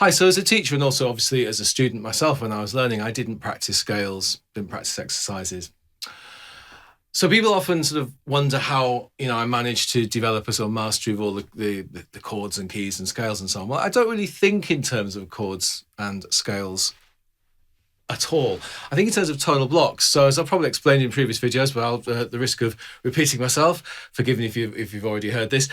Hi, so as a teacher and also obviously as a student myself when I was learning, I didn't practice scales, didn't practice exercises. So people often sort of wonder how, I managed to develop a sort of mastery of all the chords and keys and scales and so on. Well, I don't really think in terms of chords and scales at all. I think in terms of tonal blocks. So as I've probably explained in previous videos, but I'll, at the risk of repeating myself, forgive me if you've already heard this.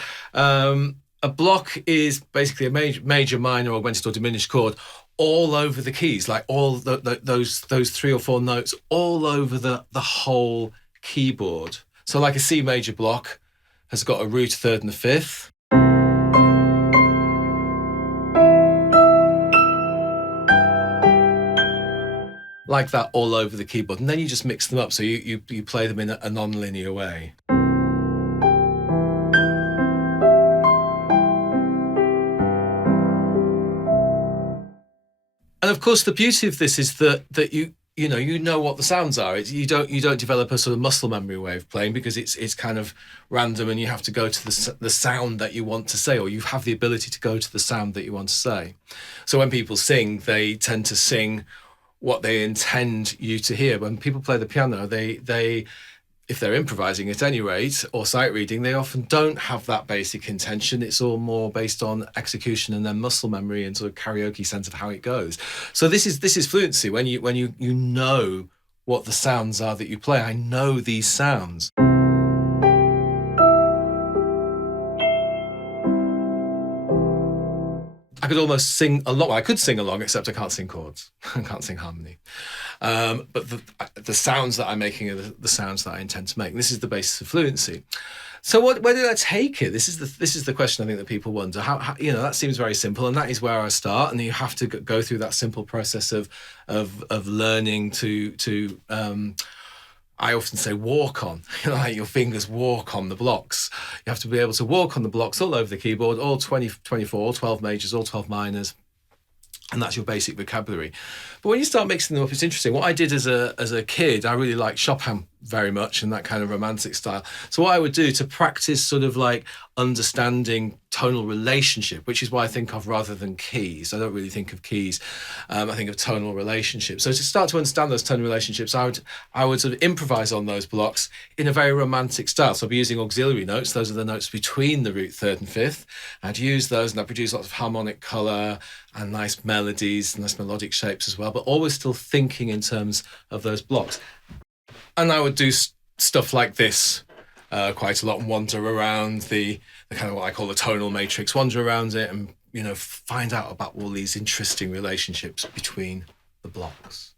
A block is basically a major, minor, augmented or diminished chord all over the keys, like all those 3 or 4 notes all over the whole keyboard. So like a C major block has got a root, third and a fifth. Like that all over the keyboard, and then you just mix them up, so you play them in a non-linear way. And of course, the beauty of this is that you know what the sounds are. You don't develop a sort of muscle memory way of playing, because it's kind of random, and you have to go to the sound that you want to say, or you have the ability to go to the sound that you want to say. So when people sing, they tend to sing what they intend you to hear. When people play the piano, they if they're improvising at any rate, or sight reading, they often don't have that basic intention. It's all more based on execution and then muscle memory and sort of karaoke sense of how it goes. So this is fluency, when you know what the sounds are that you play. I know these sounds. I could almost sing along. I could sing along, except I can't sing chords. I can't sing harmony. But the sounds that I'm making are the sounds that I intend to make. This is the basis of fluency. So where did I take it? This is the question I think that people wonder. How that seems very simple, and that is where I start. And you have to go through that simple process of learning to I often say walk on, like your fingers walk on the blocks. You have to be able to walk on the blocks all over the keyboard, all 24, all 12 majors, all 12 minors. And that's your basic vocabulary. But when you start mixing them up, it's interesting. What I did as a kid, I really liked Chopin very much, and that kind of romantic style. So what I would do to practice sort of like understanding tonal relationship, which is what I think of rather than keys. I don't really think of keys. I think of tonal relationships. So to start to understand those tonal relationships, I would sort of improvise on those blocks in a very romantic style. So I'd be using auxiliary notes. Those are the notes between the root, third and fifth. I'd use those, and I'd produce lots of harmonic colour and nice melodies, nice melodic shapes as well, but always still thinking in terms of those blocks. And I would do stuff like this quite a lot, and wander around the kind of what I call the tonal matrix, wander around it and, find out about all these interesting relationships between the blocks.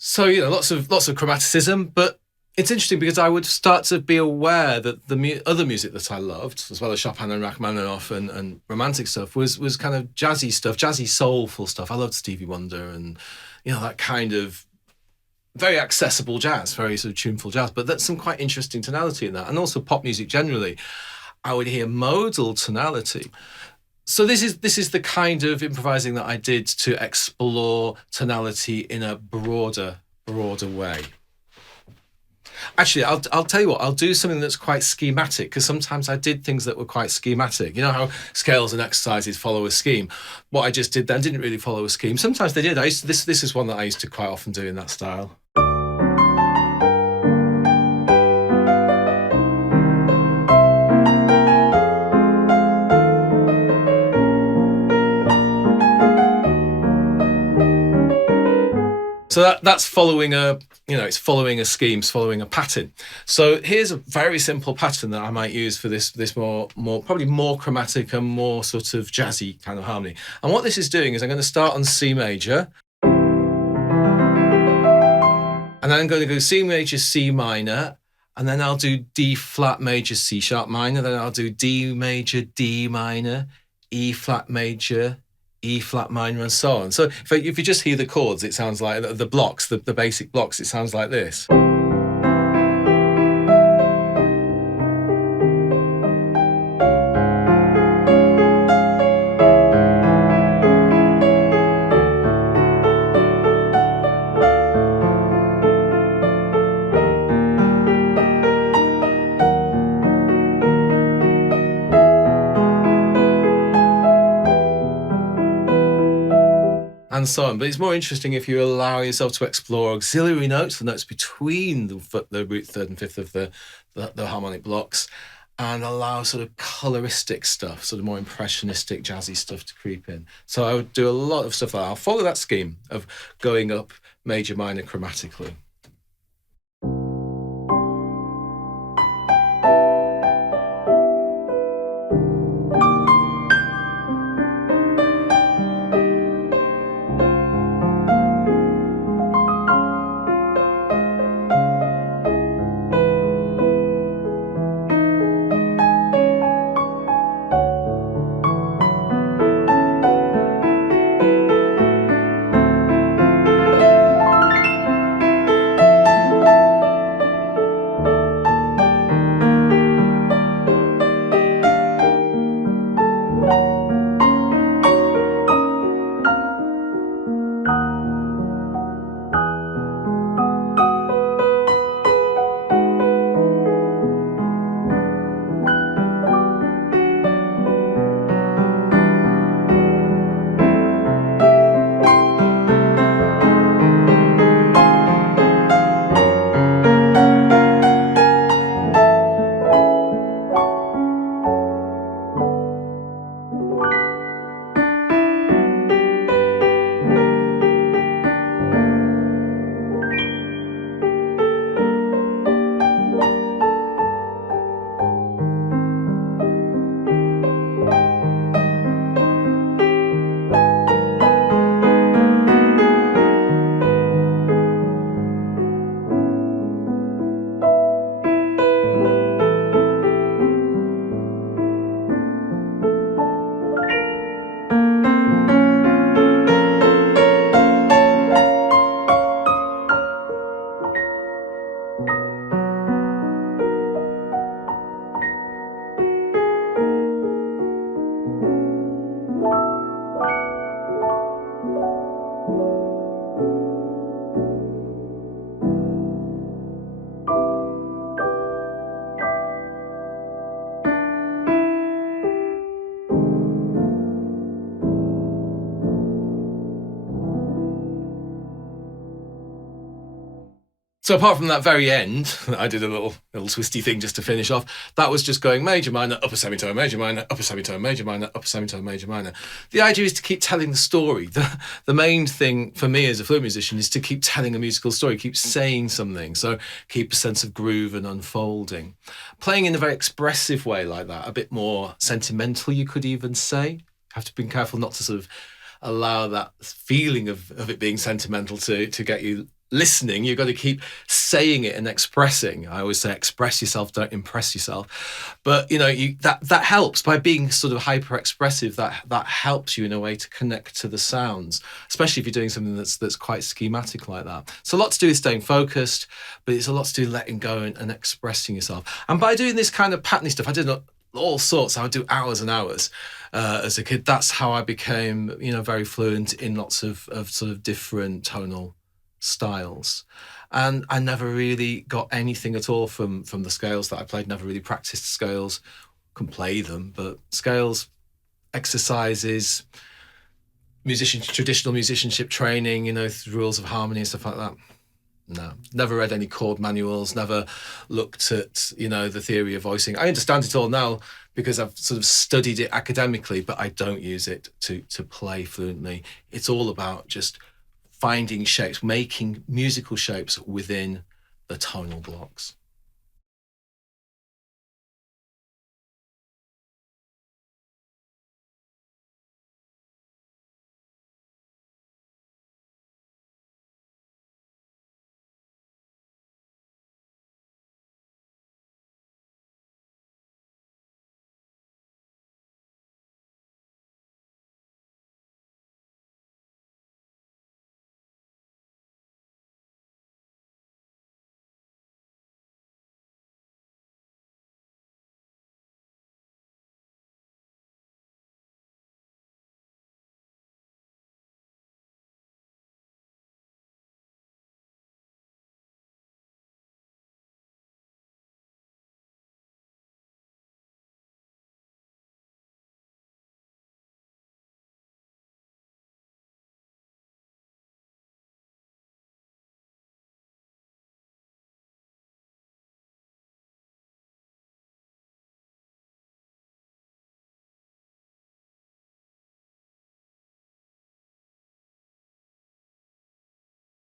So, lots of chromaticism, but it's interesting because I would start to be aware that the other music that I loved, as well as Chopin and Rachmaninoff and romantic stuff, was kind of jazzy stuff, jazzy soulful stuff. I loved Stevie Wonder and, that kind of very accessible jazz, very sort of tuneful jazz, but that's some quite interesting tonality in that. And also pop music generally. I would hear modal tonality. So this is the kind of improvising that I did to explore tonality in a broader way. Actually, I'll tell you what, I'll do something that's quite schematic, because sometimes I did things that were quite schematic. You know how scales and exercises follow a scheme? What I just did then didn't really follow a scheme. Sometimes they did. This is one that I used to quite often do in that style. So that's following it's following a scheme, it's following a pattern. So here's a very simple pattern that I might use for this more probably more chromatic and more sort of jazzy kind of harmony. And what this is doing is I'm going to start on C major, and then I'm going to go C major, C minor, and then I'll do D flat major, C sharp minor, then I'll do D major, D minor, E flat major, E flat minor, and so on. So if you just hear the chords, it sounds like the blocks, the basic blocks, it sounds like this. And so on. But it's more interesting if you allow yourself to explore auxiliary notes, the notes between the root third and fifth of the harmonic blocks, and allow sort of coloristic stuff, sort of more impressionistic, jazzy stuff to creep in. So I would do a lot of stuff like that. I'll follow that scheme of going up major, minor chromatically. So apart from that very end, I did a little twisty thing just to finish off. That was just going major, minor, upper semitone, major, minor, upper semitone, major, minor, upper semitone, major, minor. The idea is to keep telling the story. The main thing for me as a flute musician is to keep telling a musical story, keep saying something. So keep a sense of groove and unfolding. Playing in a very expressive way like that, a bit more sentimental, you could even say. You have to be careful not to sort of allow that feeling of it being sentimental to get you listening. You've got to keep saying it and expressing. I always say express yourself, don't impress yourself. But that helps by being sort of hyper expressive. That helps you in a way to connect to the sounds, especially if you're doing something that's quite schematic like that. So a lot to do with staying focused, but it's a lot to do with letting go and expressing yourself. And by doing this kind of patterny stuff, I did all sorts. I would do hours and hours as a kid. That's how I became, very fluent in lots of sort of different tonal styles. And I never really got anything at all from the scales that I played. Never really practiced scales. Can play them, but scales, exercises, traditional musicianship training, rules of harmony and stuff like that. No, never read any chord manuals, never looked at, the theory of voicing. I understand it all now because I've sort of studied it academically, but I don't use it to play fluently. It's all about just finding shapes, making musical shapes within the tonal blocks.